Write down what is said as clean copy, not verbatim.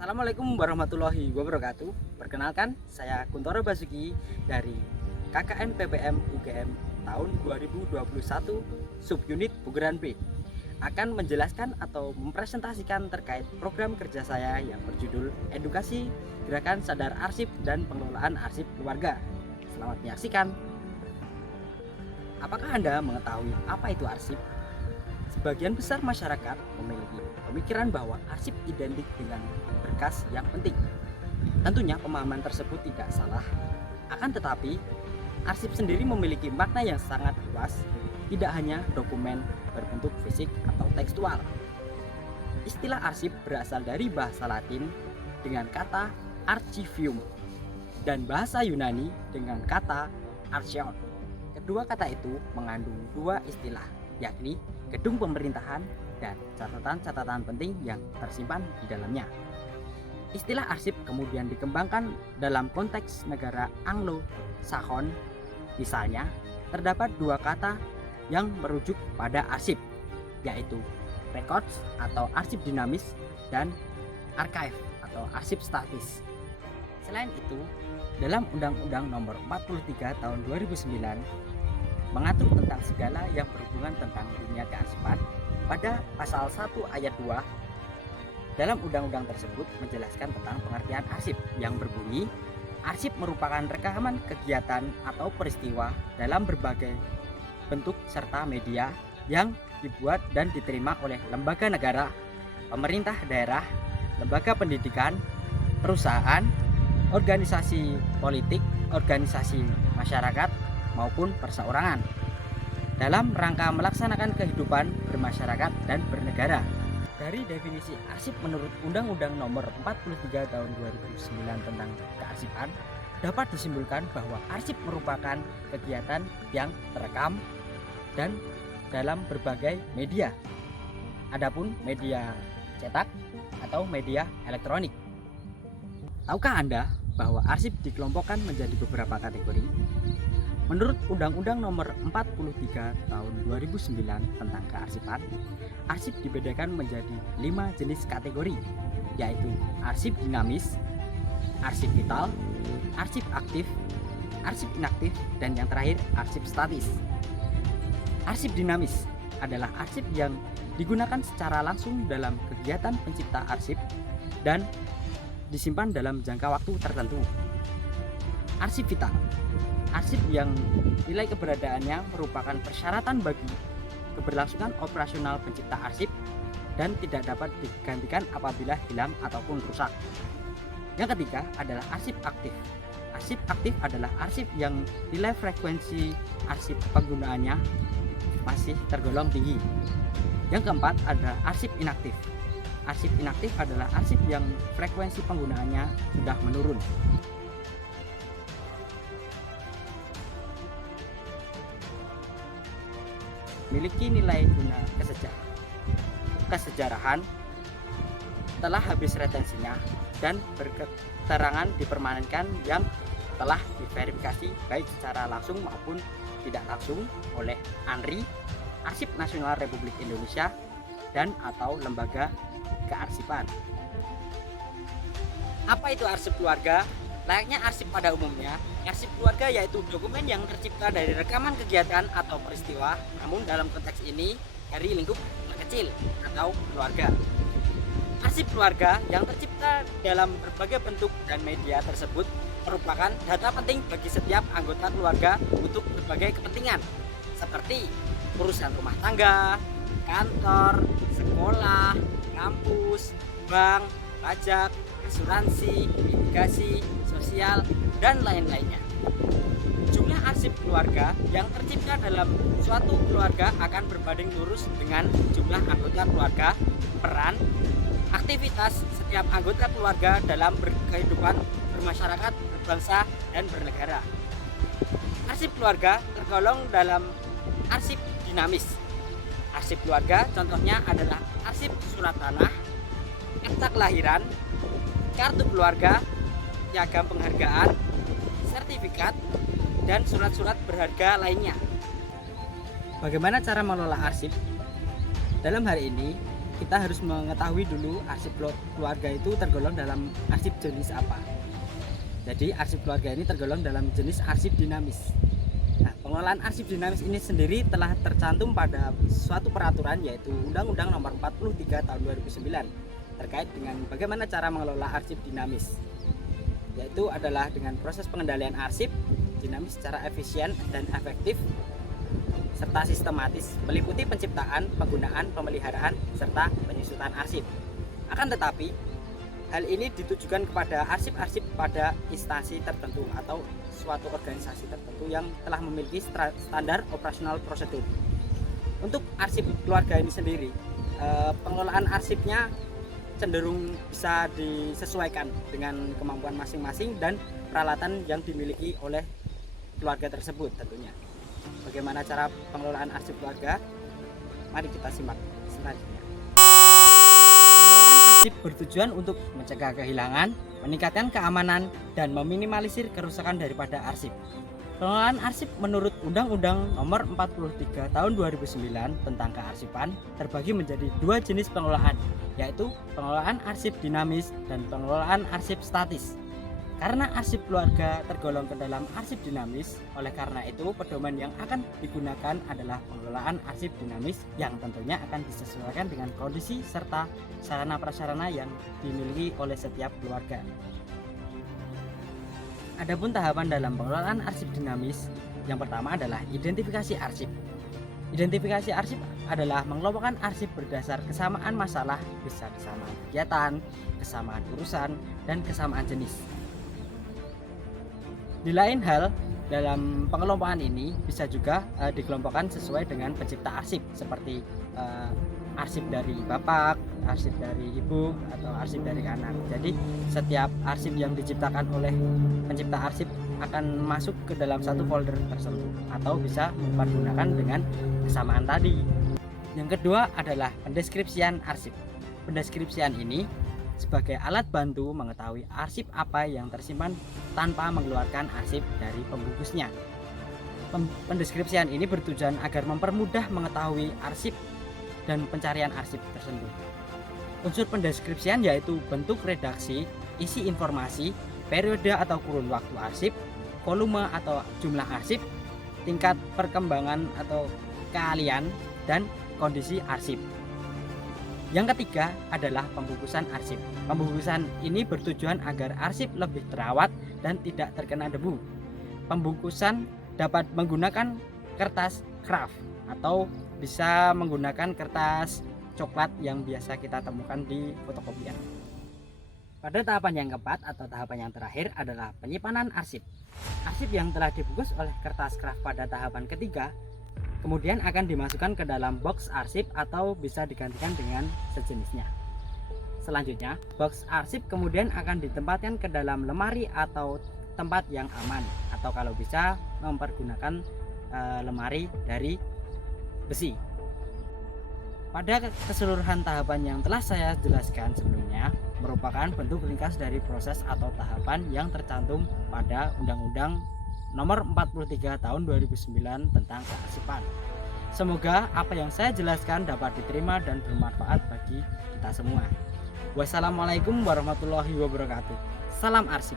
Assalamualaikum warahmatullahi wabarakatuh. Perkenalkan, saya Kuntoro Basuki dari KKN PPM UGM tahun 2021 Subunit Bugeran B akan menjelaskan atau mempresentasikan terkait program kerja saya yang berjudul Edukasi Gerakan Sadar Arsip dan Pengelolaan Arsip Keluarga. Selamat menyaksikan. Apakah Anda mengetahui apa itu arsip? Sebagian besar masyarakat memiliki pemikiran bahwa arsip identik dengan berkas yang penting. Tentunya pemahaman tersebut tidak salah. Akan tetapi, arsip sendiri memiliki makna yang sangat luas, tidak hanya dokumen berbentuk fisik atau tekstual. Istilah arsip berasal dari bahasa Latin dengan kata archivium dan bahasa Yunani dengan kata archion. Kedua kata itu mengandung dua istilah, yakni gedung pemerintahan dan catatan-catatan penting yang tersimpan di dalamnya. Istilah arsip kemudian dikembangkan dalam konteks negara Anglo-Saxon. Misalnya, terdapat dua kata yang merujuk pada arsip, yaitu records atau arsip dinamis dan archive atau arsip statis. Selain itu, dalam Undang-Undang Nomor 43 Tahun 2009 mengatur tentang segala yang berhubungan tentang dunia kearsipan. Pada pasal 1 ayat 2 dalam undang-undang tersebut menjelaskan tentang pengertian arsip yang berbunyi, arsip merupakan rekaman kegiatan atau peristiwa dalam berbagai bentuk serta media yang dibuat dan diterima oleh lembaga negara, pemerintah daerah, lembaga pendidikan, perusahaan, organisasi politik, organisasi masyarakat, maupun perseorangan dalam rangka melaksanakan kehidupan bermasyarakat dan bernegara. Dari definisi arsip menurut Undang-Undang Nomor 43 Tahun 2009 tentang kearsipan, dapat disimpulkan bahwa arsip merupakan kegiatan yang terekam dan dalam berbagai media. Adapun media cetak atau media elektronik. Tahukah Anda bahwa arsip dikelompokkan menjadi beberapa kategori? Menurut Undang-Undang Nomor 43 Tahun 2009 tentang kearsipan, arsip dibedakan menjadi 5 jenis kategori, yaitu arsip dinamis, arsip vital, arsip aktif, arsip inaktif, dan yang terakhir arsip statis. Arsip dinamis adalah arsip yang digunakan secara langsung dalam kegiatan pencipta arsip dan disimpan dalam jangka waktu tertentu. Arsip vital, arsip yang nilai keberadaannya merupakan persyaratan bagi keberlangsungan operasional pencipta arsip dan tidak dapat digantikan apabila hilang ataupun rusak. Yang ketiga adalah arsip aktif. Arsip aktif adalah arsip yang nilai frekuensi arsip penggunaannya masih tergolong tinggi. Yang keempat adalah arsip inaktif. Arsip inaktif adalah arsip yang frekuensi penggunaannya sudah menurun. Memiliki nilai guna kesejarahan, telah habis retensinya, dan berketerangan dipermanenkan yang telah diverifikasi baik secara langsung maupun tidak langsung oleh ANRI, Arsip Nasional Republik Indonesia, dan atau lembaga kearsipan. Apa itu arsip keluarga? Layaknya arsip pada umumnya, arsip keluarga yaitu dokumen yang tercipta dari rekaman kegiatan atau peristiwa, namun dalam konteks ini dari lingkup terkecil atau keluarga. Arsip keluarga yang tercipta dalam berbagai bentuk dan media tersebut merupakan data penting bagi setiap anggota keluarga untuk berbagai kepentingan, seperti urusan rumah tangga, kantor, sekolah, kampus, bank, pajak, asuransi, mitigasi, sosial, dan lain-lainnya. Jumlah arsip keluarga yang tercipta dalam suatu keluarga akan berbanding lurus dengan jumlah anggota keluarga, peran, aktivitas setiap anggota keluarga dalam kehidupan bermasyarakat, berbangsa, dan bernegara. Arsip keluarga tergolong dalam arsip dinamis. Arsip keluarga contohnya adalah arsip surat tanah, akta kelahiran, kartu keluarga, piagam penghargaan, sertifikat, dan surat-surat berharga lainnya. Bagaimana cara mengelola arsip? Dalam hal ini, kita harus mengetahui dulu arsip keluarga itu tergolong dalam arsip jenis apa. Jadi arsip keluarga ini tergolong dalam jenis arsip dinamis. Nah, pengelolaan arsip dinamis ini sendiri telah tercantum pada suatu peraturan, yaitu Undang-Undang Nomor 43 Tahun 2009 terkait dengan bagaimana cara mengelola arsip dinamis, yaitu adalah dengan proses pengendalian arsip dinamis secara efisien dan efektif serta sistematis, meliputi penciptaan, penggunaan, pemeliharaan, serta penyusutan arsip. Akan tetapi, hal ini ditujukan kepada arsip-arsip pada instansi tertentu atau suatu organisasi tertentu yang telah memiliki standar operasional prosedur. Untuk arsip keluarga ini sendiri, pengelolaan arsipnya cenderung bisa disesuaikan dengan kemampuan masing-masing dan peralatan yang dimiliki oleh keluarga tersebut tentunya. Bagaimana cara pengelolaan arsip keluarga? Mari kita simak selanjutnya. Pengelolaan arsip bertujuan untuk mencegah kehilangan, meningkatkan keamanan, dan meminimalisir kerusakan daripada arsip. Pengelolaan arsip menurut Undang-Undang Nomor 43 Tahun 2009 tentang kearsipan terbagi menjadi dua jenis pengelolaan, yaitu pengelolaan arsip dinamis dan pengelolaan arsip statis. Karena arsip keluarga tergolong ke dalam arsip dinamis, oleh karena itu pedoman yang akan digunakan adalah pengelolaan arsip dinamis yang tentunya akan disesuaikan dengan kondisi serta sarana prasarana yang dimiliki oleh setiap keluarga. Adapun tahapan dalam pengelolaan arsip dinamis, yang pertama adalah identifikasi arsip. Identifikasi arsip adalah mengelompokkan arsip berdasar kesamaan masalah, bisa kesamaan kegiatan, kesamaan urusan, dan kesamaan jenis. Di lain hal, dalam pengelompokan ini bisa juga dikelompokkan sesuai dengan pencipta arsip, seperti arsip dari bapak, arsip dari ibu, atau arsip dari anak. Jadi setiap arsip yang diciptakan oleh pencipta arsip akan masuk ke dalam satu folder tersebut, atau bisa mempergunakan dengan kesamaan tadi. Yang kedua adalah pendeskripsian arsip. Pendeskripsian ini sebagai alat bantu mengetahui arsip apa yang tersimpan tanpa mengeluarkan arsip dari pembungkusnya. Pendeskripsian ini bertujuan agar mempermudah mengetahui arsip dan pencarian arsip tersebut. Unsur pendeskripsian yaitu bentuk redaksi, isi informasi, periode atau kurun waktu arsip, volume atau jumlah arsip, tingkat perkembangan atau keahlian, dan kondisi arsip. Yang ketiga adalah pembungkusan arsip. Pembungkusan ini bertujuan agar arsip lebih terawat dan tidak terkena debu. Pembungkusan dapat menggunakan kertas kraft atau bisa menggunakan kertas coklat yang biasa kita temukan di fotokopian. Pada tahapan yang keempat atau tahapan yang terakhir adalah penyimpanan arsip. Arsip yang telah dibungkus oleh kertas kraft pada tahapan ketiga kemudian akan dimasukkan ke dalam box arsip atau bisa digantikan dengan sejenisnya. Selanjutnya, box arsip kemudian akan ditempatkan ke dalam lemari atau tempat yang aman, atau kalau bisa mempergunakan lemari dari besi. Pada keseluruhan tahapan yang telah saya jelaskan sebelumnya merupakan bentuk ringkas dari proses atau tahapan yang tercantum pada Undang-Undang Nomor 43 Tahun 2009 tentang kearsipan. Semoga apa yang saya jelaskan dapat diterima dan bermanfaat bagi kita semua. Wassalamualaikum warahmatullahi wabarakatuh. Salam arsip.